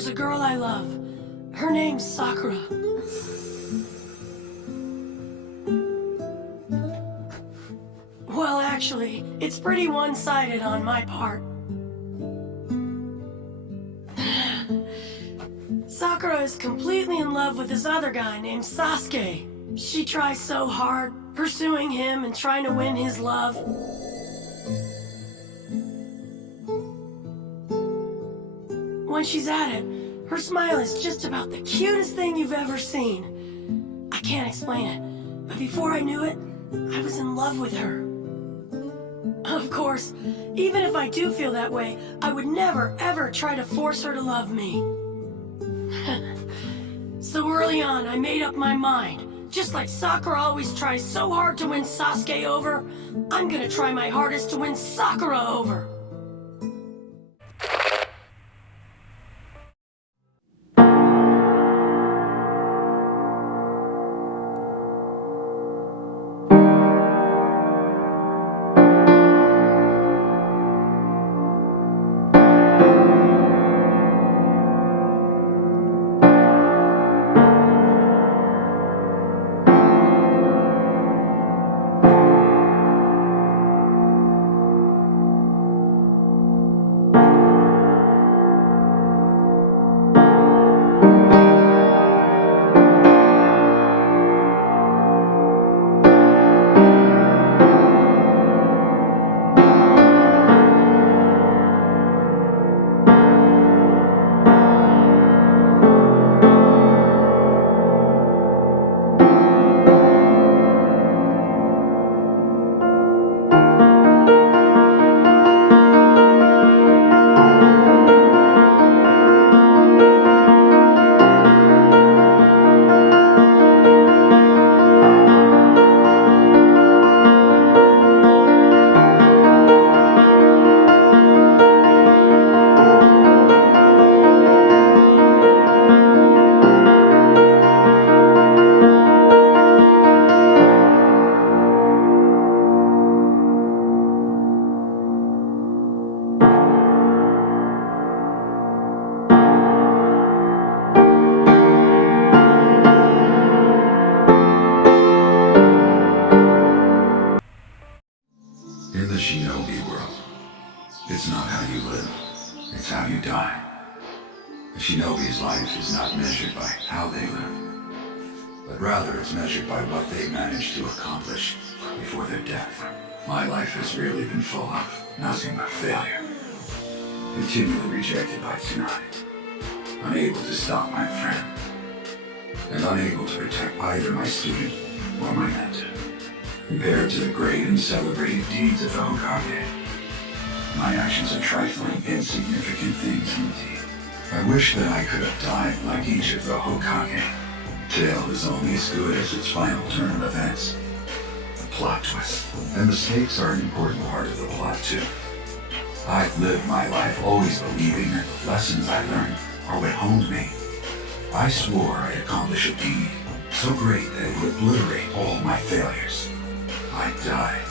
there's a girl I love. Her name's Sakura. Well, actually, it's pretty one-sided on my part. Sakura is completely in love with this other guy named Sasuke. She tries so hard, pursuing him and trying to win his love. When she's at it, her smile is just about the cutest thing you've ever seen. I can't explain it, but before I knew it, I was in love with her. Of course, even if I do feel that way, I would never, ever try to force her to love me. So early on, I made up my mind. Just like Sakura always tries so hard to win Sasuke over, I'm gonna try my hardest to win Sakura over. In the shinobi world, it's not how you live, it's how you die. The shinobi's life is not measured by how they live, but rather it's measured by what they manage to accomplish before their death. My life has really been full of nothing but failure. Continually rejected by Tsunade, unable to stop my friend, and unable to protect either my student or my mentor. Compared to the great and celebrated deeds of the Hokage, my actions are trifling, insignificant things indeed. I wish that I could have died like each of the Hokage. The tale is only as good as its final turn of events. The plot twist. And mistakes are an important part of the plot too. I've lived my life always believing that the lessons I learned are what honed me. I swore I'd accomplish a deed so great that it would obliterate all my failures. I died,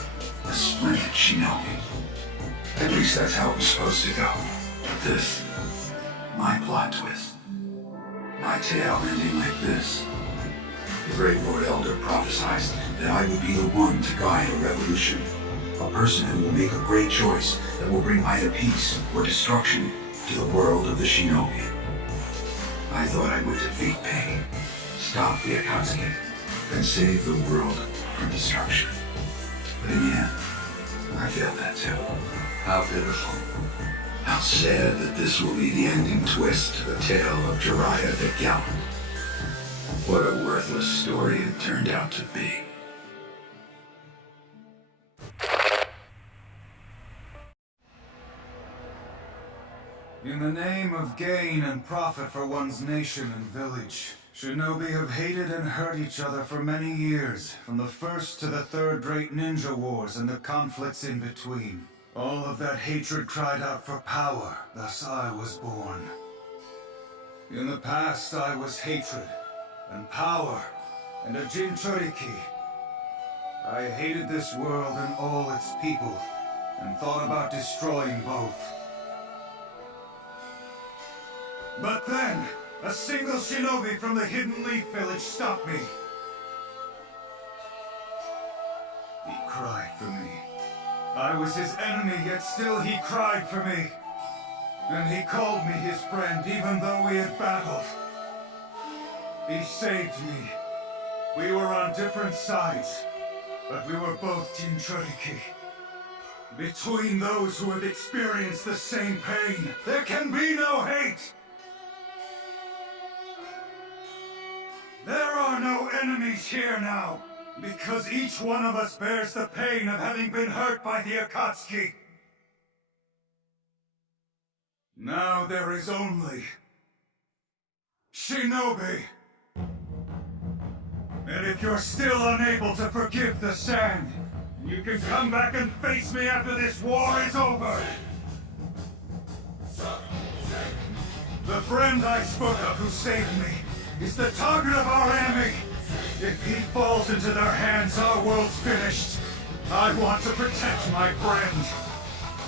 a splendid shinobi. At least that's how it was supposed to go. But this, my plot twist. My tale ending like this. The great Lord Elder prophesied that I would be the one to guide a revolution. A person who will make a great choice that will bring either peace or destruction to the world of the shinobi. I thought I would defeat pain, stop the Akatsuki, and save the world from destruction. But in the end, I failed that too. How pitiful. How sad that this will be the ending twist to the tale of Jiraiya the Gallant. What a worthless story it turned out to be. In the name of gain and profit for one's nation and village, shinobi have hated and hurt each other for many years, from the first to the third great ninja wars and the conflicts in between. All of that hatred cried out for power, thus I was born. In the past I was hatred, and power, and a Jinchuriki. I hated this world and all its people, and thought about destroying both. But then, a single shinobi from the Hidden Leaf Village stopped me. He cried for me. I was his enemy, yet still he cried for me. And he called me his friend, even though we had battled. He saved me. We were on different sides, but we were both Jinchuriki. Between those who have experienced the same pain, there can be no hate! There are no enemies here now, because each one of us bears the pain of having been hurt by the Akatsuki. Now there is only Shinobi. And if you're still unable to forgive the sand, you can come back and face me after this war is over. The friend I spoke of who saved me is the target of our enemy. If he falls into their hands, our world's finished. I want to protect my friend.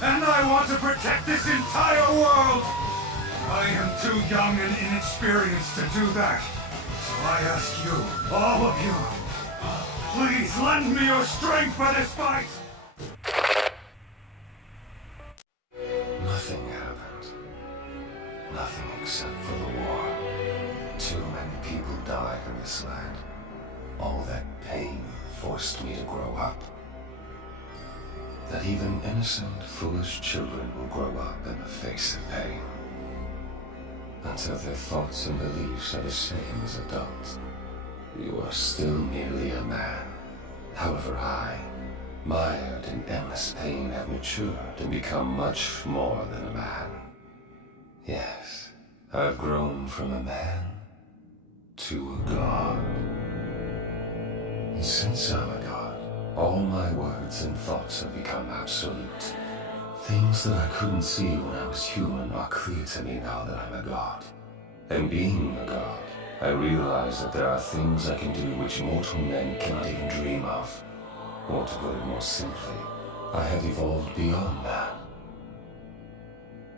And I want to protect this entire world! I am too young and inexperienced to do that. So I ask you, all of you, please lend me your strength for this fight! Nothing happened. Nothing except for the war. Too many people died in this land. All that pain forced me to grow up. That even innocent, foolish children will grow up in the face of pain. Until their thoughts and beliefs are the same as adults. You are still merely a man. However, I, mired in endless pain, have matured and become much more than a man. Yes, I've grown from a man to a god. And since I'm a god, all my words and thoughts have become absolute. Things that I couldn't see when I was human are clear to me now that I'm a god. And being a god, I realize that there are things I can do which mortal men cannot even dream of. Or to put it more simply, I have evolved beyond that.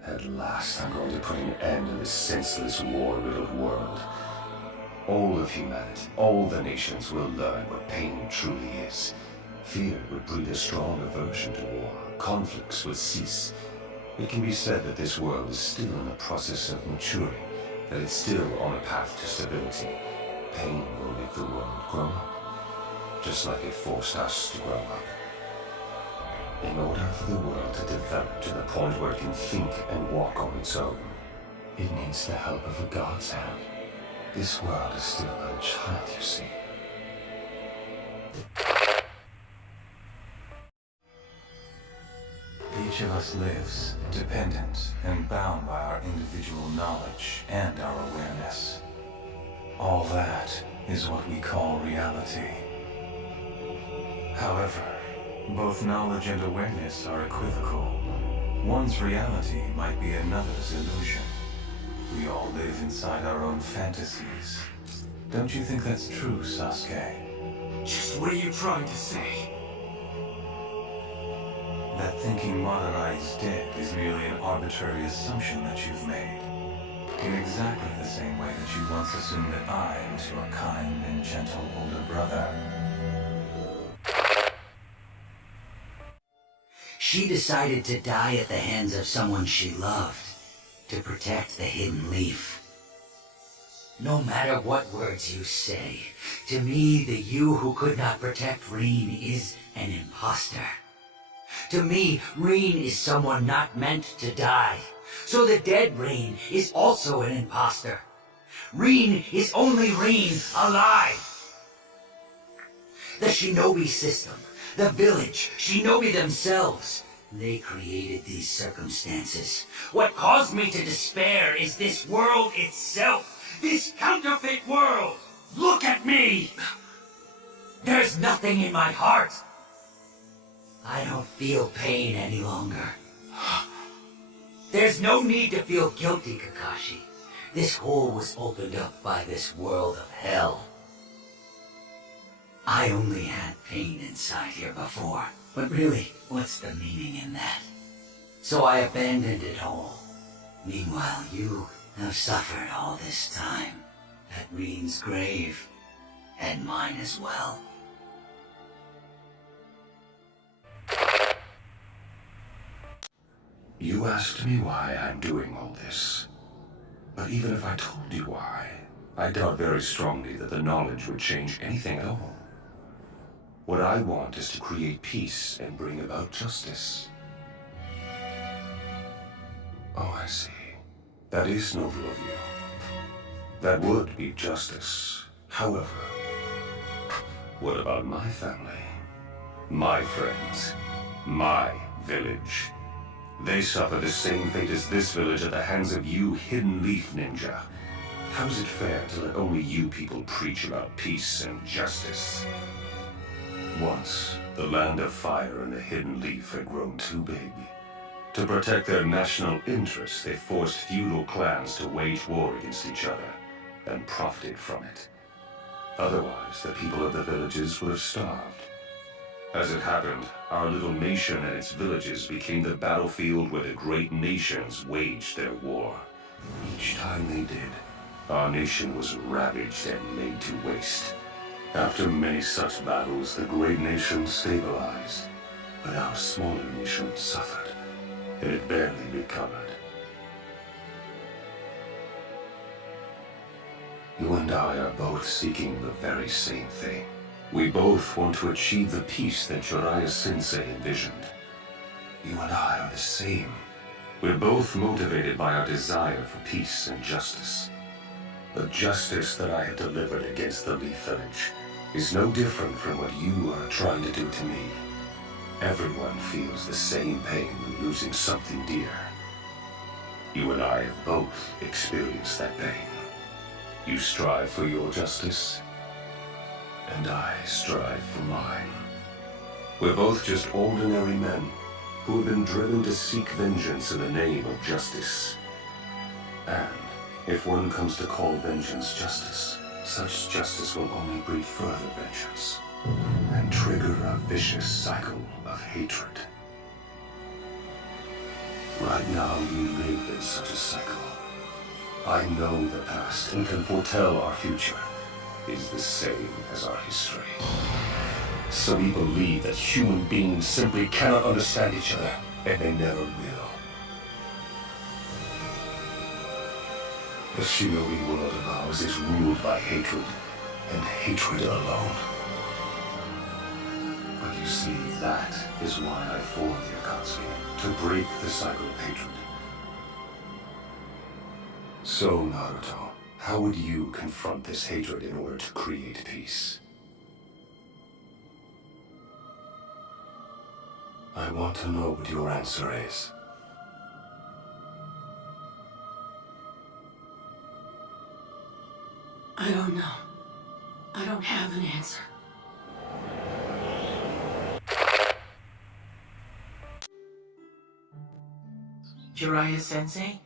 At last I'm going to put an end to this senseless, war-riddled world. All of humanity, all the nations will learn what pain truly is. Fear would breed a strong aversion to war. Conflicts would cease. It can be said that this world is still in the process of maturing, that it's still on a path to stability. Pain will make the world grow up, just like it forced us to grow up. In order for the world to develop to the point where it can think and walk on its own, it needs the help of a god's hand. This world is still but a child, you see. Each of us lives dependent and bound by our individual knowledge and our awareness. All that is what we call reality. However, both knowledge and awareness are equivocal. One's reality might be another's illusion. We all live inside our own fantasies. Don't you think that's true, Sasuke? Just what are you trying to say? That thinking Madara is dead is merely an arbitrary assumption that you've made. In exactly the same way that you once assumed that I was your kind and gentle older brother. She decided to die at the hands of someone she loved, to protect the hidden leaf. No matter what words you say, to me the you who could not protect Rin is an imposter. To me, Rin is someone not meant to die. So the dead Rin is also an imposter. Rin is only Rin alive. The shinobi system, the village, shinobi themselves, they created these circumstances. What caused me to despair is this world itself, this counterfeit world. Look at me! There's nothing in my heart. I don't feel pain any longer. There's no need to feel guilty, Kakashi. This hole was opened up by this world of hell. I only had pain inside here before, but really, what's the meaning in that? So I abandoned it all. Meanwhile, you have suffered all this time. That means grave, and mine as well. You asked me why I'm doing all this. But even if I told you why, I doubt very strongly that the knowledge would change anything at all. What I want is to create peace and bring about justice. Oh, I see. That is noble of you. That would be justice. However, what about my family? My friends? My village? They suffer the same fate as this village at the hands of you, Hidden Leaf Ninja. How is it fair to let only you people preach about peace and justice? Once, the Land of Fire and the Hidden Leaf had grown too big. To protect their national interests, they forced feudal clans to wage war against each other, and profited from it. Otherwise, the people of the villages would have starved. As it happened, our little nation and its villages became the battlefield where the great nations waged their war. Each time they did, our nation was ravaged and laid to waste. After many such battles, the great nations stabilized, but our smaller nation suffered, and it barely recovered. You and I are both seeking the very same thing. We both want to achieve the peace that Jiraiya-sensei envisioned. You and I are the same. We're both motivated by our desire for peace and justice. The justice that I have delivered against the Leaf Village is no different from what you are trying to do to me. Everyone feels the same pain when losing something dear. You and I have both experienced that pain. You strive for your justice, and I strive for mine. We're both just ordinary men who have been driven to seek vengeance in the name of justice. And if one comes to call vengeance justice, such justice will only breed further vengeance and trigger a vicious cycle of hatred. Right now, we live in such a cycle. I know the past and can foretell our future is the same as our history. So we believe that human beings simply cannot understand each other, and they never will. The shinobi world of ours is ruled by hatred, and hatred alone. But you see, that is why I formed the Akatsuki, to break the cycle of hatred. So, Naruto, how would you confront this hatred in order to create peace? I want to know what your answer is. I don't know. I don't have an answer. Jiraiya-sensei?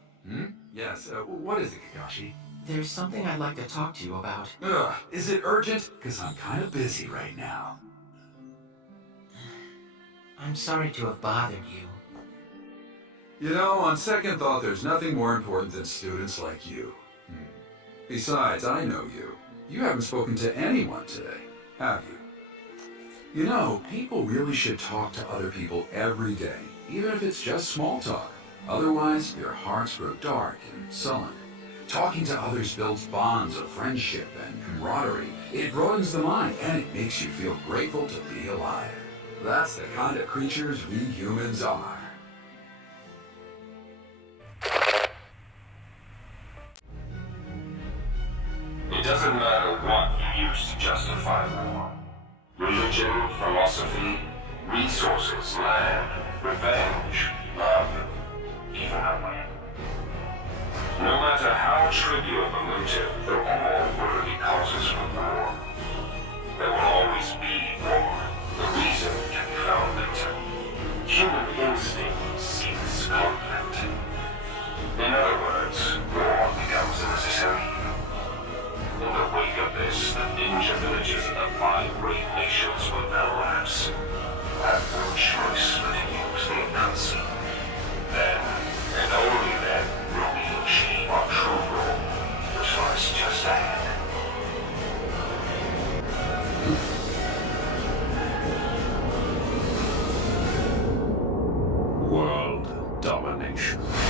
Yes, what is it, Kakashi? There's something I'd like to talk to you about. Ugh, is it urgent? Because I'm kind of busy right now. I'm sorry to have bothered you. You know, on second thought, there's nothing more important than students like you. Besides, I know you. You haven't spoken to anyone today, have you? You know, people really should talk to other people every day, even if it's just small talk. Otherwise, their hearts grow dark and sullen. Talking to others builds bonds of friendship and camaraderie. It broadens the mind, and it makes you feel grateful to be alive. That's the kind of creatures we humans are. It doesn't matter what you use to justify war. Religion, philosophy, resources, land, revenge, love, even a no matter how trivial the motive, they're all worthy causes for war. There will always be war. The reason can be found later. Human instinct seeks conflict. In other words, war becomes a necessary evil. In the wake of this, the ninja villages of the 5 great nations will collapse. Have no choice but to use the Akatsuki. Then, and only then, will we achieve our true domination.